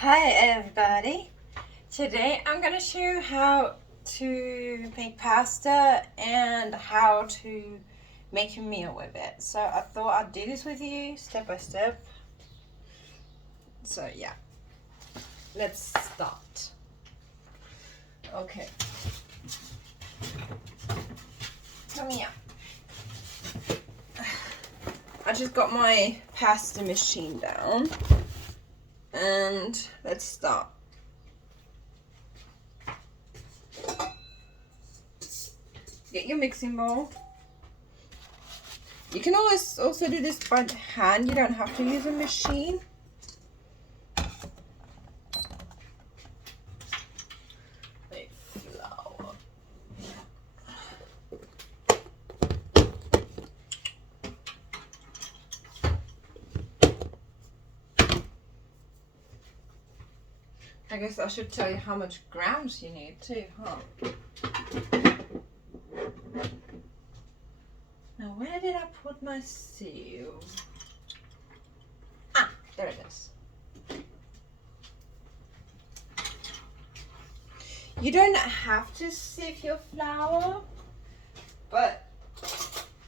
Hi everybody! Today I'm going to show you how to make pasta and how to make a meal with it. So I thought I'd do this with you step by step. So yeah, let's start. Okay. Come here. I just got my pasta machine down and let's start. Get your mixing bowl. You can always also do this by hand, you don't have to use a machine. Flour. I guess I should tell you how much grams you need too, huh? Now where did I put my sieve? Ah, there it is. You don't have to sieve your flour, but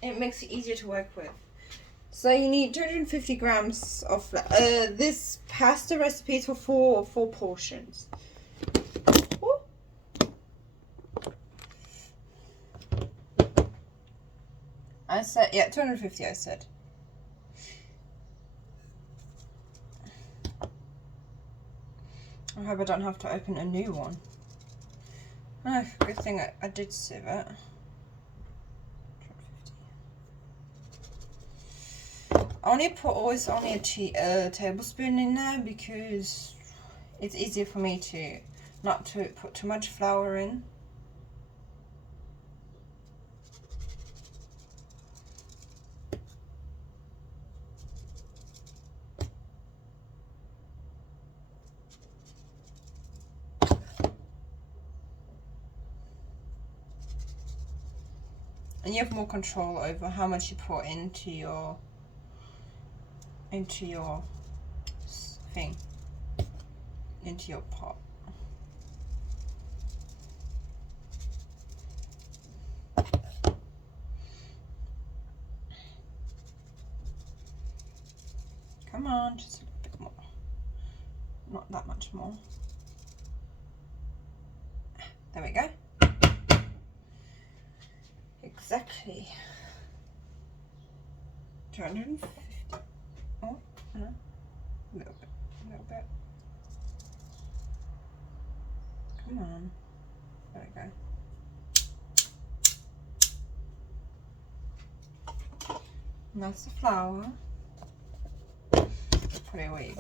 it makes it easier to work with. So you need 250 grams of flour. This pasta recipe is for four portions. Ooh. I said, yeah, 250 I said. I hope I don't have to open a new one. Oh, good thing I did sieve it. I only put always only a tablespoon in there because it's easier for me to not to put too much flour in. And you have more control over how much you put into your thing, into your pot. Come on, just a bit more. Not that much more. There we go. Exactly. 250. Oh, no. A little bit. A little bit. Come on. There we go. And that's the flour. Put it away.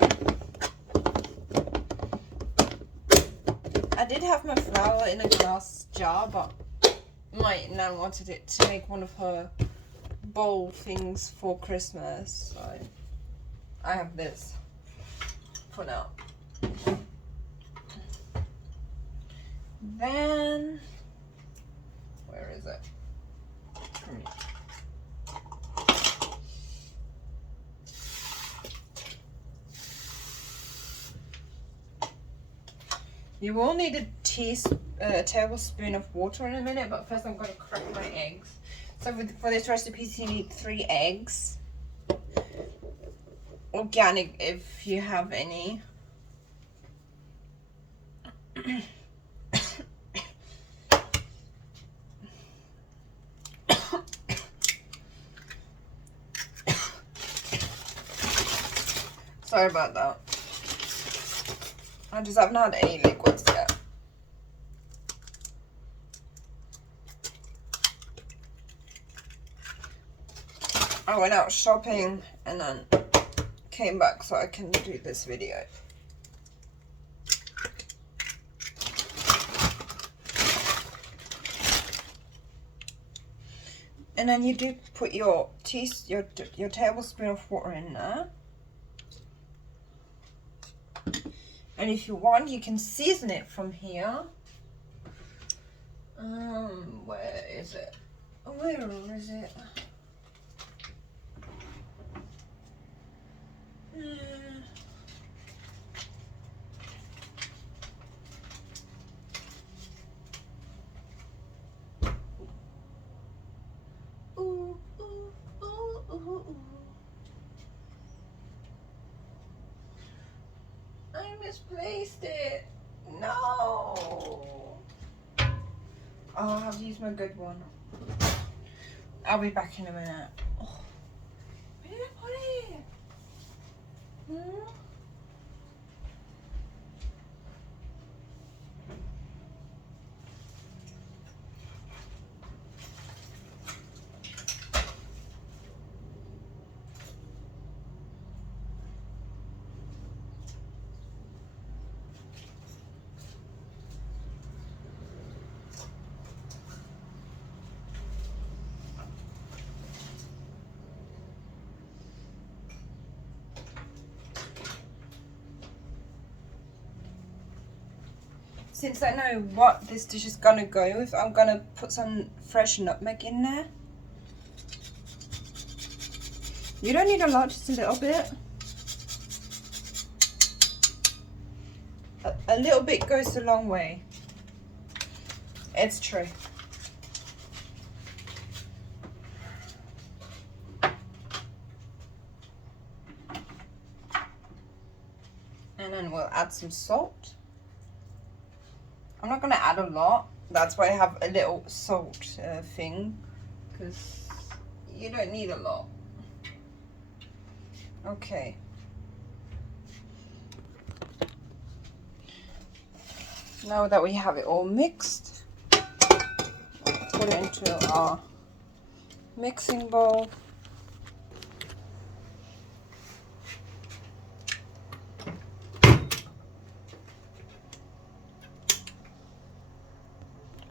I did have my flour in a glass jar, but my nan wanted it to make one of her bowl things for Christmas, so I have this for now. Then, where is it? You will need a tablespoon of water in a minute, but first I'm going to crack my eggs. So for this recipe, you need 3 eggs. Organic if you have any. Sorry about that. I just haven't had any liquids yet. I went out shopping and then came back so I can do this video. And then you do put your tablespoon of water in there. And if you want, you can season it from here. Where is it? Where is it? misplaced it. No. Oh, I'll have to use my good one. I'll be back in a minute. Oh, where did I put it? Hmm? Since I know what this dish is gonna go with, I'm gonna put some fresh nutmeg in there. You don't need a lot, just a little bit. A little bit goes a long way. It's true. And then we'll add some salt. I'm not going to add a lot. That's why I have a little salt thing. Because you don't need a lot. Okay. Now that we have it all mixed, put it into our mixing bowl.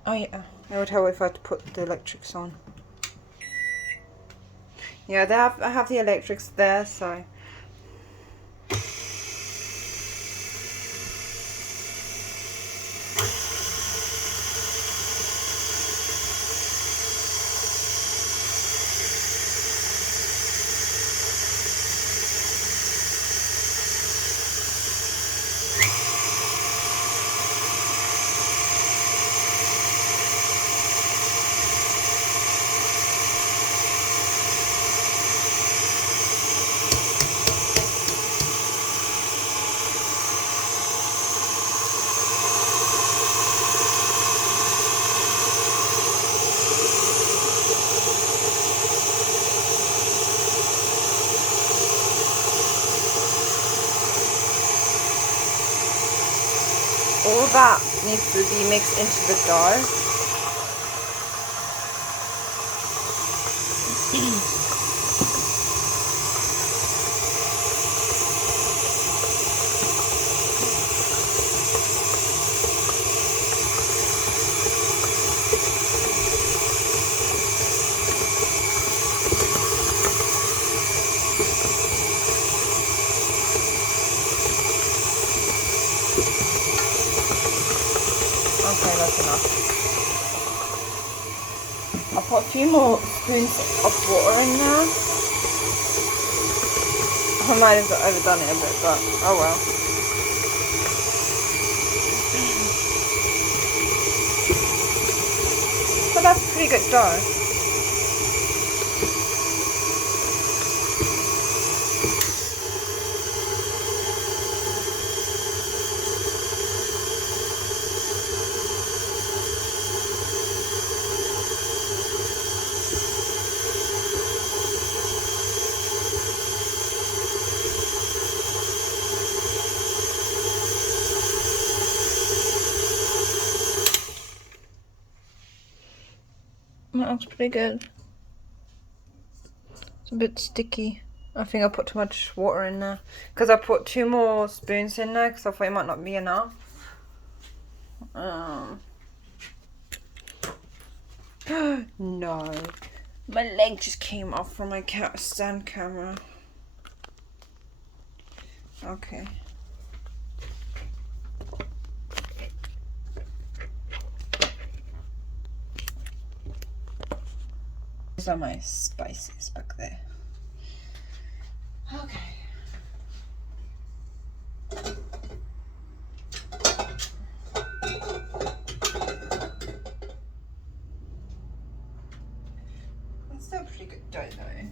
Oh yeah, I would help if I had to put the electrics on. Yeah, I have the electrics there, so. All that needs to be mixed into the dough. Okay, that's enough. I'll put a few more spoons of water in there. I might have overdone it a bit, but oh well. But that's pretty good dough. That looks pretty good. It's a bit sticky. I think I put too much water in there. Because I put 2 more spoons in there because I thought it might not be enough. No. My leg just came off from my stand camera. Okay. These are my spices back there. Okay. It's still pretty good dough though.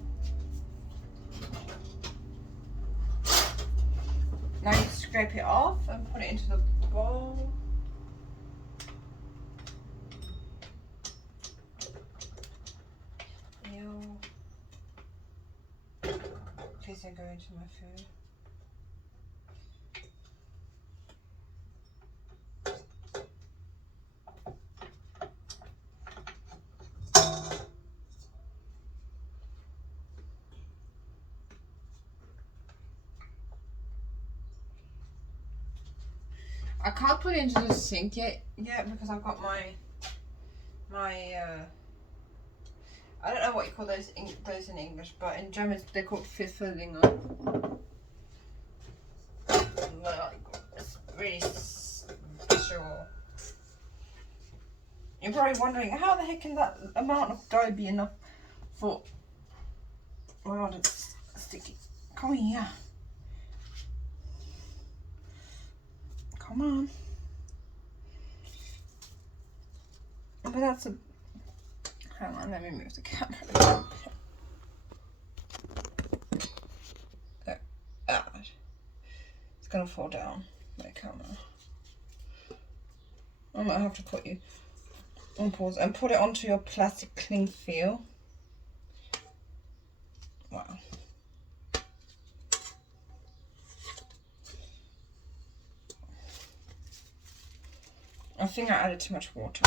Now you scrape it off and put it into the bowl. Ew. Please don't go into my food. I can't put it into the sink yet because I've got my I don't know what you call those in English, but in German they're called Pfifferlinge. It's really special. You're probably wondering, how the heck can that amount of dough be enough for... Oh my god, it's sticky. Come here. Come on. But that's a... Hang on, let me move the camera. There. Ah. It's gonna fall down, my camera. I might have to put you on pause and put it onto your plastic cling film. Wow. I think I added too much water.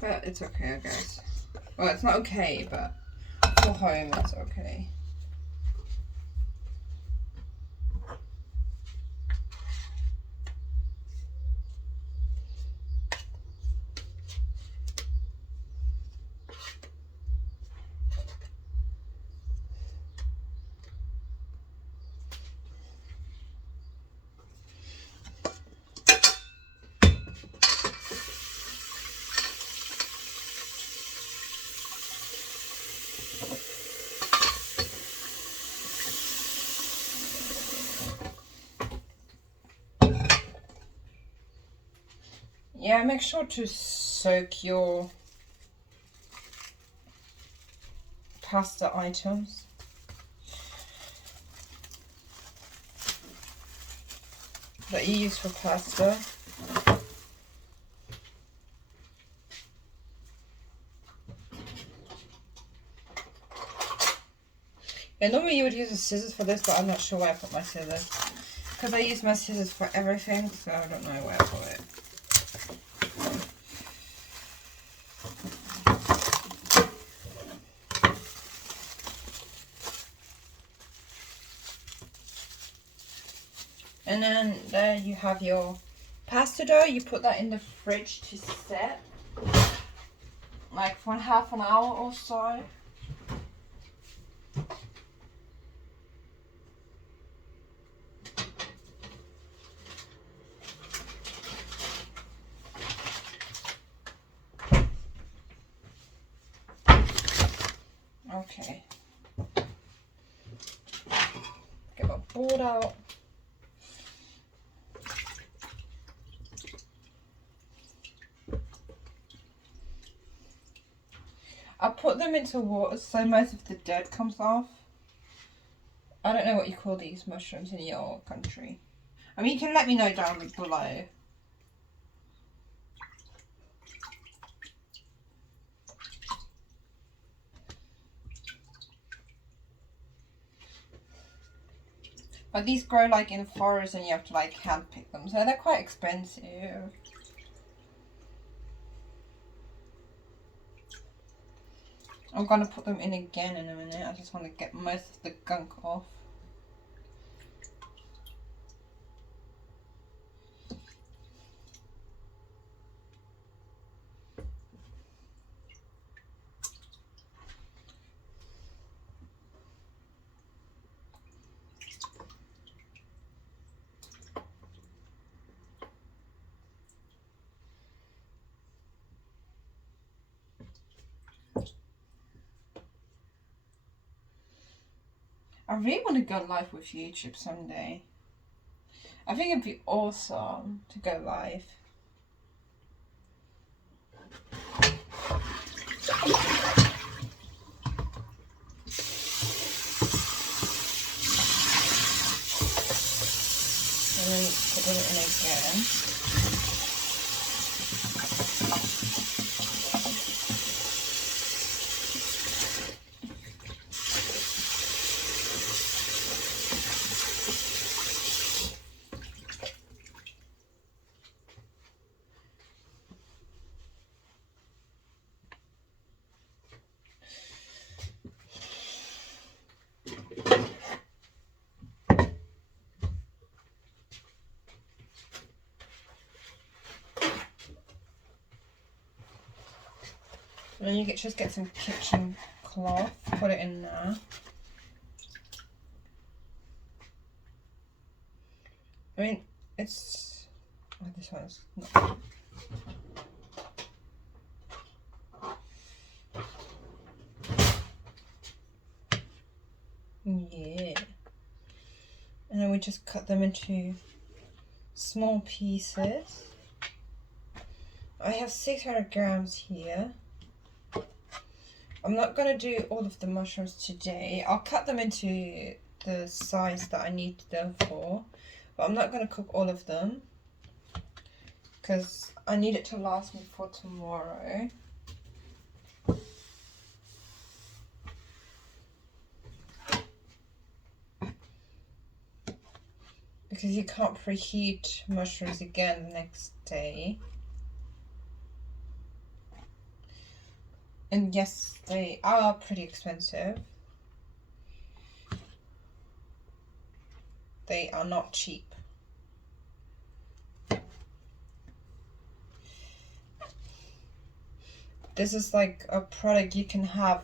But it's okay, I guess. Well, it's not okay, but for home it's okay. Yeah, make sure to soak your pasta items. That you use for pasta. Yeah, normally you would use a scissors for this, but I'm not sure where I put my scissors. Because I use my scissors for everything, so I don't know where I put it. And then there you have your pasta dough. You put that in the fridge to set, like for half an hour or so. Okay. Get my board out. I put them into water so most of the dirt comes off. I don't know what you call these mushrooms in your country. I mean, you can let me know down below. But these grow like in forests and you have to like hand pick them, so they're quite expensive. I'm gonna put them in again in a minute. I just want to get most of the gunk off. I really want to go live with YouTube someday. I think it'd be awesome to go live. And then put it in again. And then you just get some kitchen cloth, put it in there. I mean, it's... Oh, this one's not... Yeah. And then we just cut them into small pieces. I have 600 grams here. I'm not going to do all of the mushrooms today. I'll cut them into the size that I need them for. But I'm not going to cook all of them, because I need it to last me for tomorrow. Because you can't preheat mushrooms again the next day. And yes, they are pretty expensive. They are not cheap. This is like a product you can have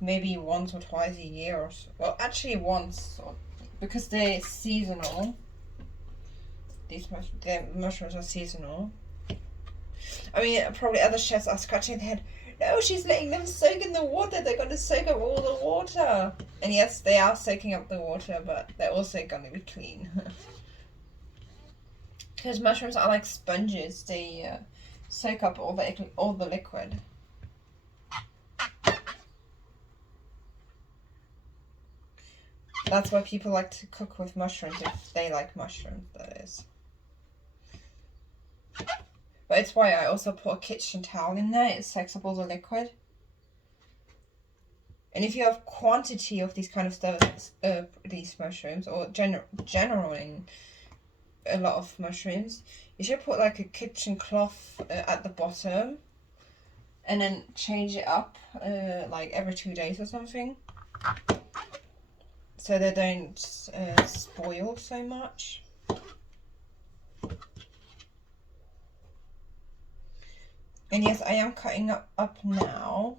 maybe once or twice a year or so. Well, actually once, because they're seasonal. The mushrooms are seasonal. I mean, probably other chefs are scratching their head. No, she's letting them soak in the water. They're going to soak up all the water. And yes, they are soaking up the water, but they're also going to be clean. Because mushrooms are like sponges. They soak up all the liquid. That's why people like to cook with mushrooms, if they like mushrooms, that is. But it's why I also put a kitchen towel in there. It soaks up all the liquid. And if you have quantity of these kind of stuff, these mushrooms, or general in a lot of mushrooms, you should put like a kitchen cloth at the bottom, and then change it up like every 2 days or something, so they don't spoil so much. And yes, I am cutting up now,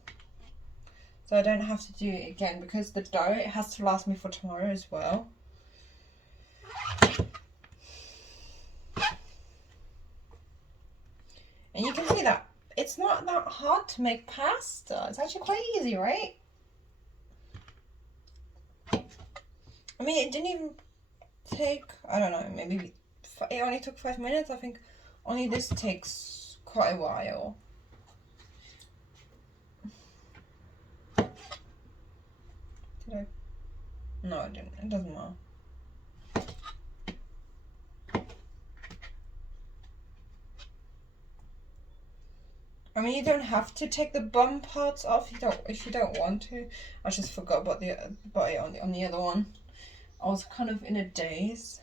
so I don't have to do it again, because the dough, it has to last me for tomorrow as well. And you can see that it's not that hard to make pasta. It's actually quite easy, right? I mean, it didn't even take, I don't know, maybe it only took 5 minutes. I think only this takes quite a while. Did I? No, it didn't. It doesn't matter. I mean, you don't have to take the bum parts off if you don't want to. I just forgot about it on the other one. I was kind of in a daze.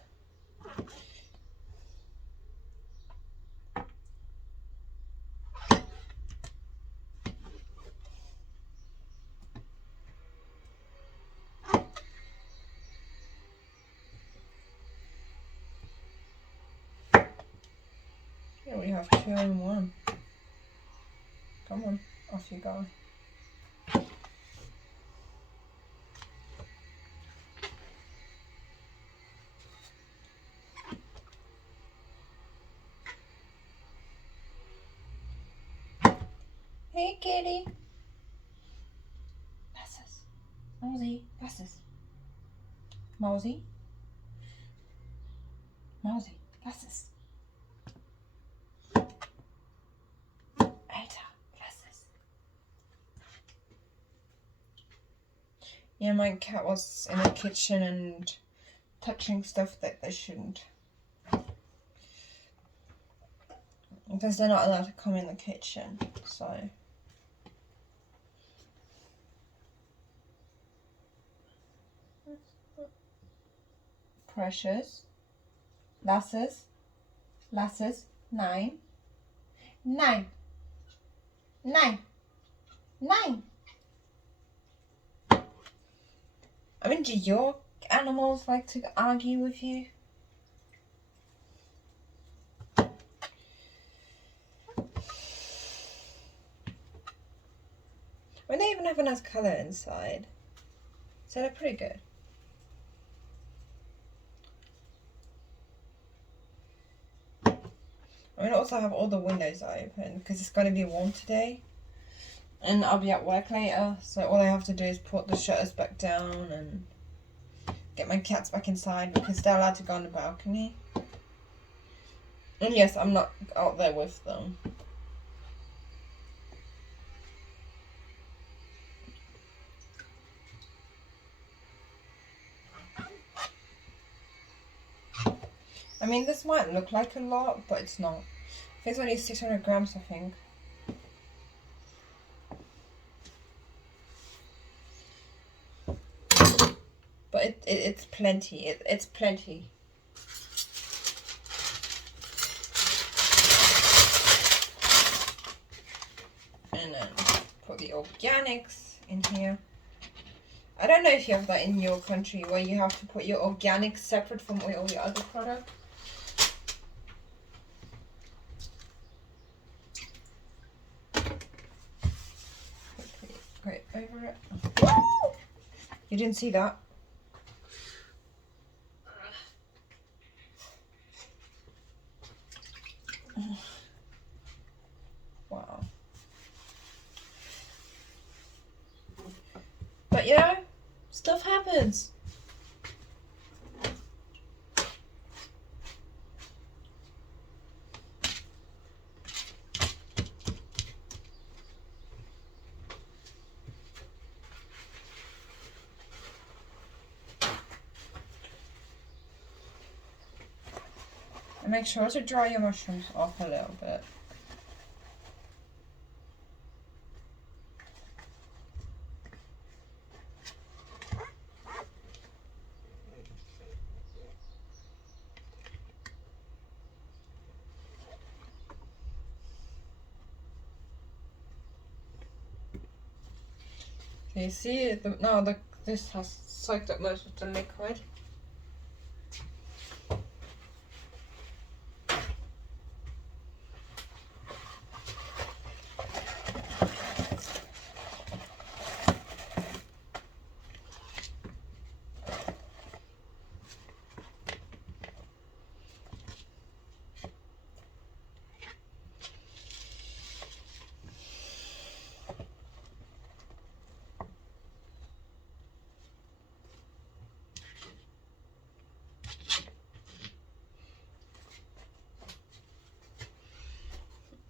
Here we have 2 in 1. Come on, off you go. Hey, kitty. Was ist? Mausi, was ist? Mausi? Mausi, was ist? Alter, was ist? Yeah, my cat was in the kitchen and touching stuff that they shouldn't. Because they're not allowed to come in the kitchen, so. Precious. Lasses. 9. 9. 9. 9. I mean, do your animals like to argue with you? I mean, they even have a nice colour inside. So they're pretty good. I'm going to also have all the windows open because it's going to be warm today. And I'll be at work later. So all I have to do is put the shutters back down and get my cats back inside because they're allowed to go on the balcony. And yes, I'm not out there with them. I mean, this might look like a lot, but it's not. It's only 600 grams, I think. But it's plenty. It's plenty. And then put the organics in here. I don't know if you have that in your country where you have to put your organics separate from all your other products. Great over it. You didn't see that? Wow. But you know, stuff happens. And make sure to dry your mushrooms off a little bit. Can you see this has soaked up most of the liquid.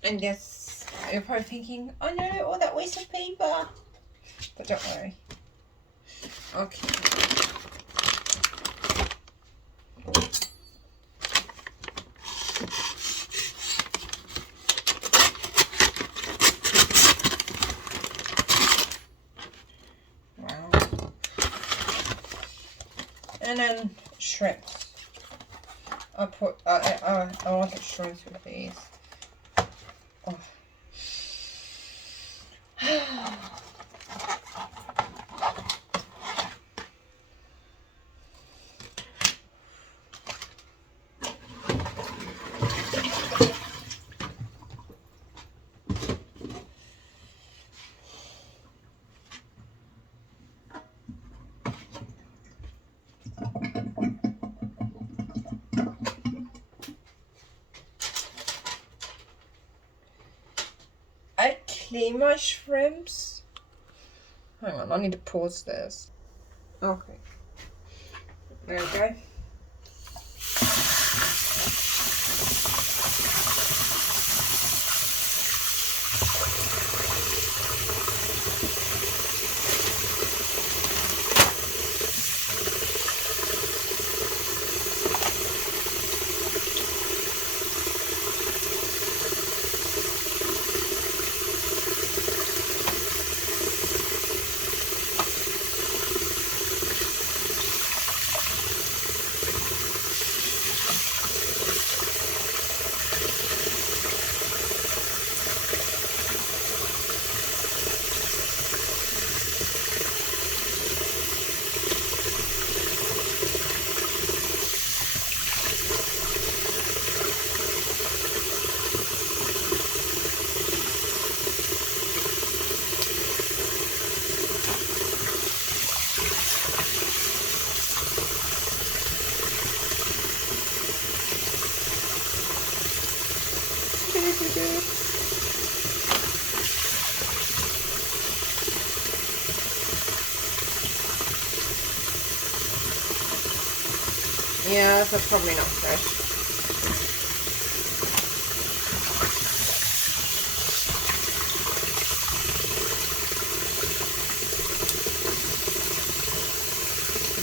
And yes, you're probably thinking, oh no, all that waste of paper. But don't worry. Okay. Wow. And then shrimps. I wanted shrimps with these. Oh. I clean my shrimps. Hang on, I need to pause this. Okay. There we go. Yeah, that's probably not fresh.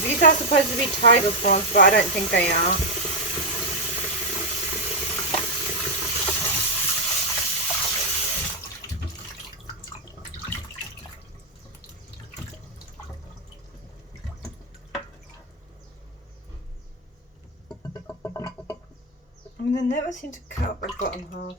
These are supposed to be tidal prawns, but I don't think they are. I mean, they never seem to cut the bottom half.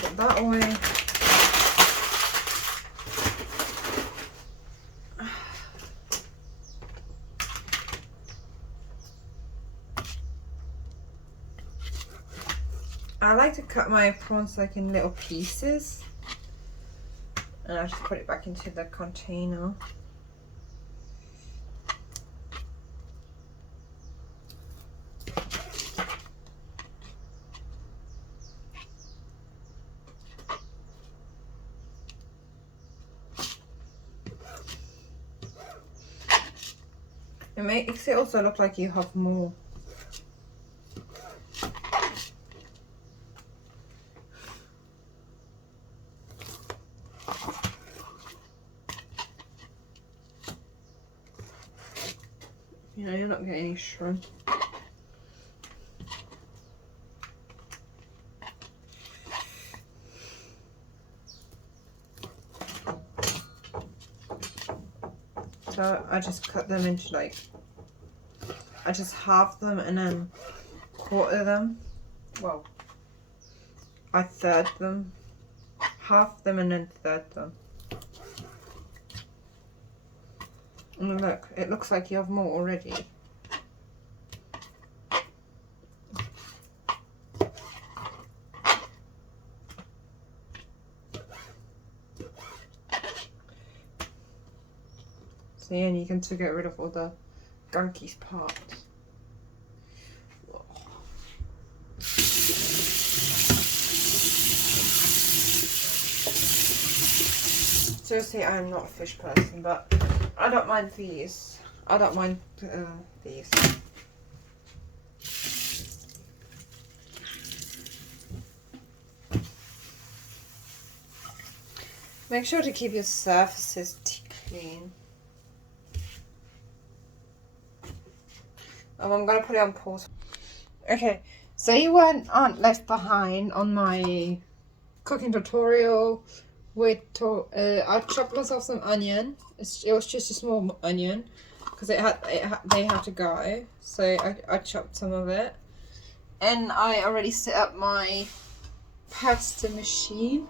Put that away. I like to cut my prawns like in little pieces, and I just put it back into the container. It makes it also look like you have more. You know, you're not getting any shrimp. So I just cut them into like, I just halve them and then quarter them. Well, I third them, half them and then third them. And look, it looks like you have more already. So yeah, and you can get rid of all the gunky parts. Seriously, I'm not a fish person, but I don't mind these. I don't mind these. Make sure to keep your surfaces clean. I'm gonna put it on pause. Okay, so you aren't left behind on my cooking tutorial with I chopped myself some onion. It was just a small onion because they had to go, so I chopped some of it, and I already set up my pasta machine.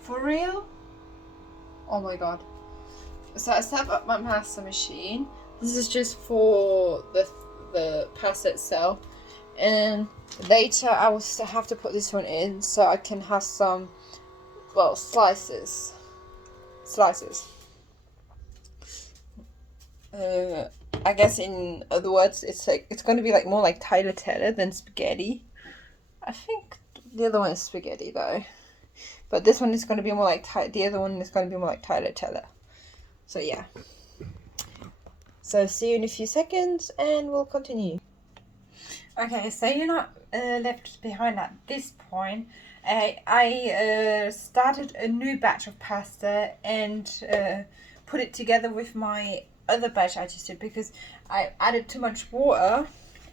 For real? Oh my god. So I set up my pasta machine. This is just for the pasta itself, and later I will still have to put this one in so I can have some, well, slices. I guess in other words, it's going to be like more like tagliatelle than spaghetti. I think the other one is spaghetti though, but this one is going to be more like the other one is going to be more like tagliatelle. So yeah. So see you in a few seconds and we'll continue. Okay, so you're not left behind at this point. I started a new batch of pasta and put it together with my other batch I just did because I added too much water,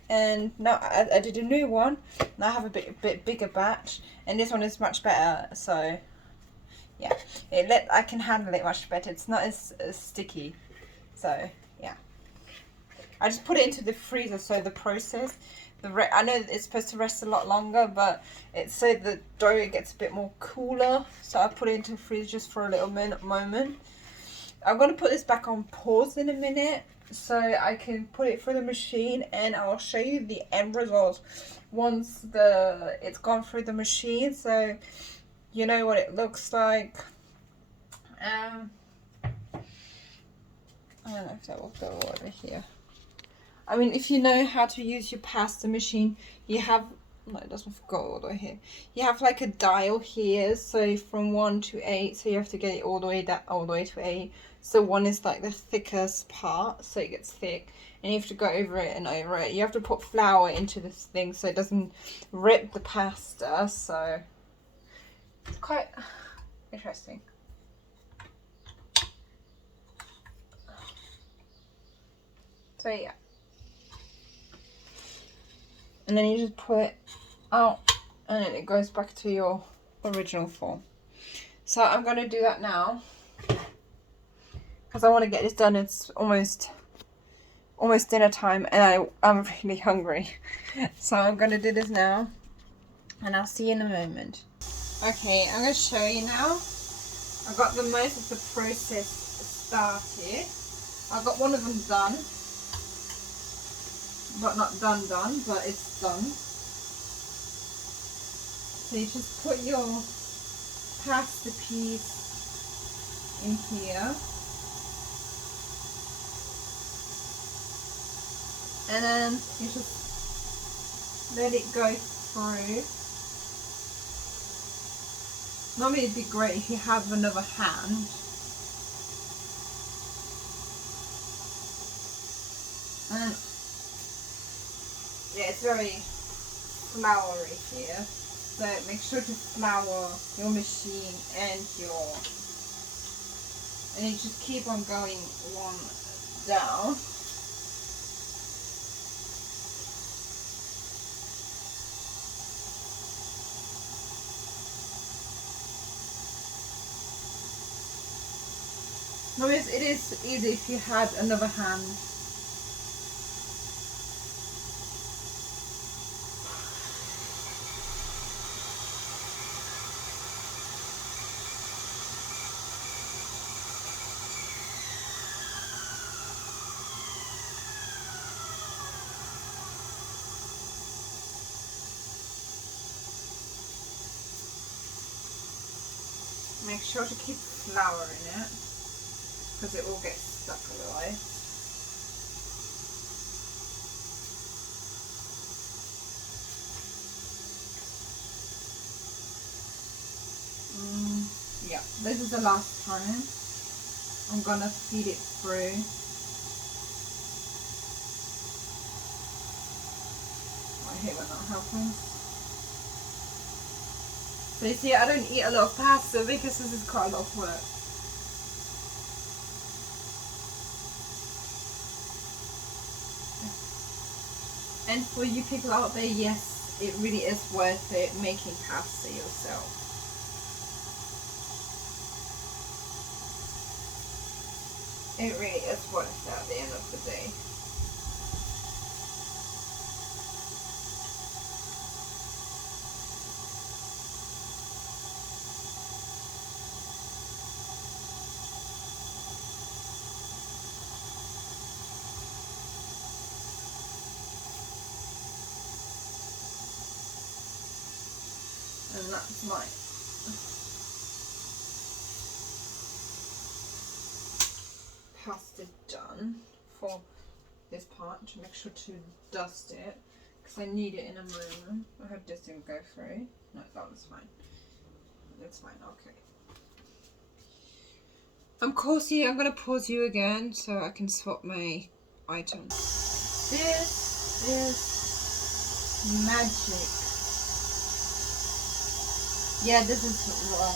and now I did a new one. Now I have a bit bigger batch, and this one is much better. So yeah, I can handle it much better. It's not as sticky. So yeah, I just put it into the freezer so the process I know it's supposed to rest a lot longer, but it's so the dough gets a bit more cooler. So I put it into the fridge just for a little moment. I'm going to put this back on pause in a minute so I can put it through the machine, and I'll show you the end result once it's gone through the machine, so you know what it looks like. I don't know if that will go over here. I mean, if you know how to use your pasta machine, you have, no, it doesn't go all the way here. You have like a dial here, so from 1 to 8, so you have to get it all the way to 8. So 1 is like the thickest part, so it gets thick, and you have to go over it and over it. You have to put flour into this thing so it doesn't rip the pasta, so it's quite interesting. So yeah. And then you just pull it out, and then it goes back to your original form. So I'm going to do that now, because I want to get this done. It's almost dinner time, and I'm really hungry. So I'm going to do this now, and I'll see you in a moment. Okay, I'm going to show you now. I got the most of the process started. I got one of them done. But not done, but it's done. So you just put your pasta piece in here. And then you just let it go through. Normally it'd be great if you have another hand. And yeah, it's very floury here, so make sure to flour your machine and you just keep on going one down. No, it is easy if you had another hand. Make sure to keep flour in it, because it will get stuck otherwise. Yeah, this is the last time. I'm gonna feed it through. I hate when that happens. So you see, I don't eat a lot of pasta because this is quite a lot of work. And for you people out there, yes, it really is worth it making pasta yourself. It really is worth it at the end of the day. And that's my pasta done for this part. To make sure to dust it, because I need it in a moment. I hope this didn't go through. No, that was fine. That's fine, okay. Of course, yeah, I'm going to pause you again so I can swap my items. This is magic. Yeah, this is wrong.